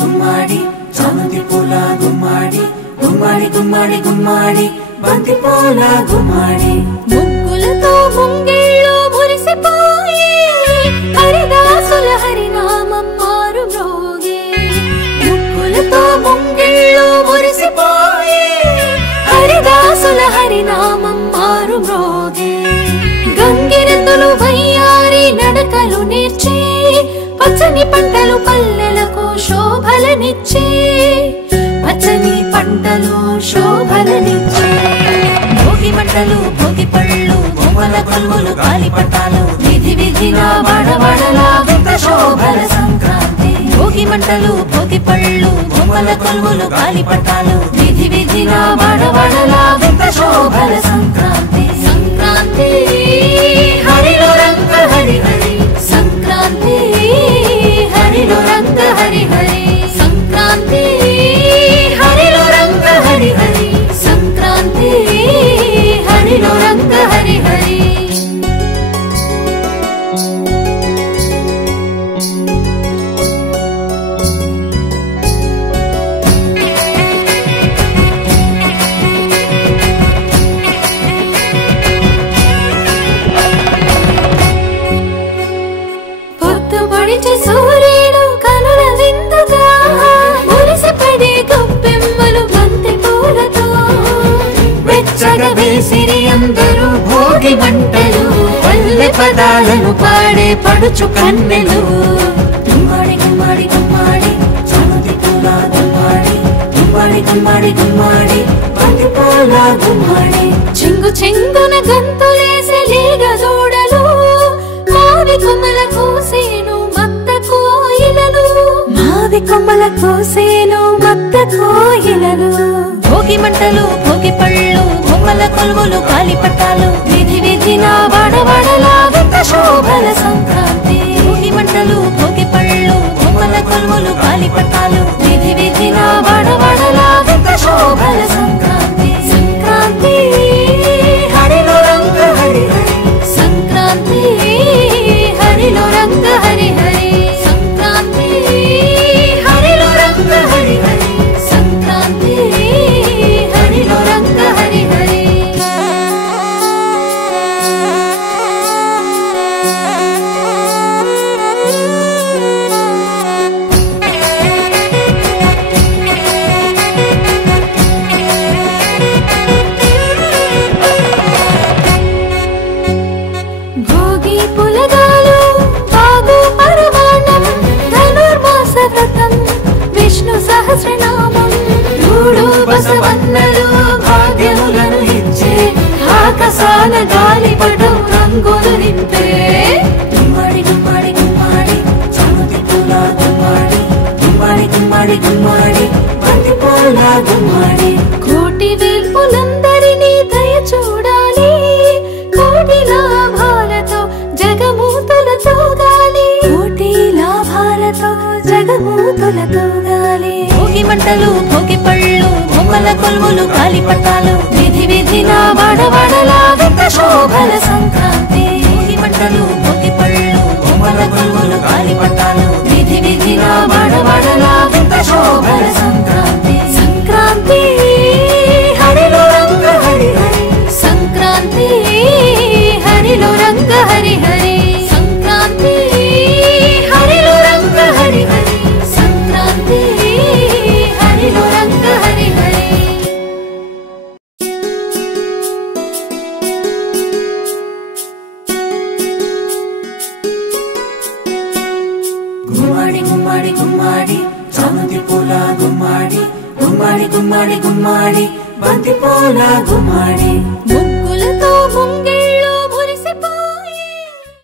గుమ్మాడి చామంతి పూల గుమ్మాడి గుమ్మాడి గుమ్మాడి గుమ్మాడి బంతి పూల గుమ్మాడి ముగ్గులతో ముంగిళ్ళు మురిసిపోయి హరిదాసుల హరినామం మారు మ్రోగే ముగ్గులతో ముంగిళ్ళు మురిసిపోయి హరిదాసుల హరినామం మారు మ్రోగే గంగిరెద్దులు వయ్యారి నడకలు నేర్చి పచ్చని పంటలు పల్లెలకు శోభలనిచ్చే పచ్చని పంటలు శోభలనిచ్చే భోగి మంటలు భోగి పళ్ళు బొమ్మల కొలువులు గాలిపటాలు విధి విధిన వాడవాడలా వింత శోభల సంక్రాంతి భోగి మంటలు భోగి పళ్ళు బొమ్మల కొలువులు గాలిపటాలు విధి విధిన వాడవాడలా వింత శోభల సంక్రాంతి సంక్రాంతి హరిలో రంగ హరి హరి సంక్రాంతి హరిలో రంగ హరి హరి సంక్రాంతి హరిలో రంగ హరి హరి సంక్రాంతి హరిలో రంగ హరి హరి సూర్యుడు కనుల విందుగా మురిసిపడి గొప్పెమ్మలు బంతి పూలతో వెచ్చగా వేసిరి అందరూ భోగి మంటలు పల్లె పదాలను పాడే పడుచు కన్నెలు గుమ్మాడి గుమ్మాడి గుమ్మాడి చామంతి పూల గుమ్మాడి గుమ్మాడి గుమ్మాడి గుమ్మాడి బంతి పూల గుమ్మాడి చెంగు చెంగున గంతులేసే లేగ దూడలు మావి కొమ్మల కోసేను మత్త కోయిలలు మావి కొమ్మల కోసేను మత్త కోయిలలు భోగి మంటలు భోగి పళ్ళు బొమ్మల కొలువులు గాలిపటాలు విధి విధిన వాడవాడలా వింత శోభల సంక్రాంతి భోగి మంటలు భోగి పళ్ళు బొమ్మల కొలువులు గాలిపటాలు విధి విధిన వాడవాడలా వింత శోభల సంక్రాంతి సంక్రాంతి హరిలో రంగ హరి హరి సంక్రాంతి హరిలో రంగ హరి హరి సంక్రాంతి హరిలో రంగ హరి హరి సంక్రాంతి హరిలో రంగ హరి హరి భోగి పులగాలు బాగు పరమాణం ధనుర్మాస వ్రతం విష్ణు సహస్రనామం మూడు బసవన్నలు భాగ్యములను ఇచ్చే ఆకాశాల గాలిపటం రంగులు నింపే గుమ్మాడి గుమ్మాడి గుమ్మాడి చామంతి పూల గుమ్మాడి గుమ్మాడి గుమ్మాడి గుమ్మాడి బంతి పూల గుమ్మాడి కోటి వేల్పులందరినీ దయ చూడాలి కోటి లాభాలతో జగమూతులతో గాలి కోటి లాభాలతో జగమూతులతో గాలి భోగి మంటలు భోగి పళ్ళు బొమ్మల కొలువులు గాలిపటాలు విధి విధిన వాడవాడలా వింత శోభల సంక్రాంతి భోగి మంటలు భోగి పళ్ళు బొమ్మల కొలువులు గాలిపటాలు విధి విధిన వాడవాడలా వింత శోభల సంక్రాంతి సంక్రాంతి హరిలో రంగ హరి హరి సంక్రాంతి హరిలో రంగ హరి హరి సంక్రాంతి హరిలో రంగ హరి హరి సంక్రాంతి హరిలో రంగ హరి హరి గుమ్మాడి గుమ్మాడి గుమ్మాడి చామంతి పూల గుమ్మాడి గుమ్మాడి గుమ్మాడి గుమ్మాడి బంతి పూల గుమ్మాడి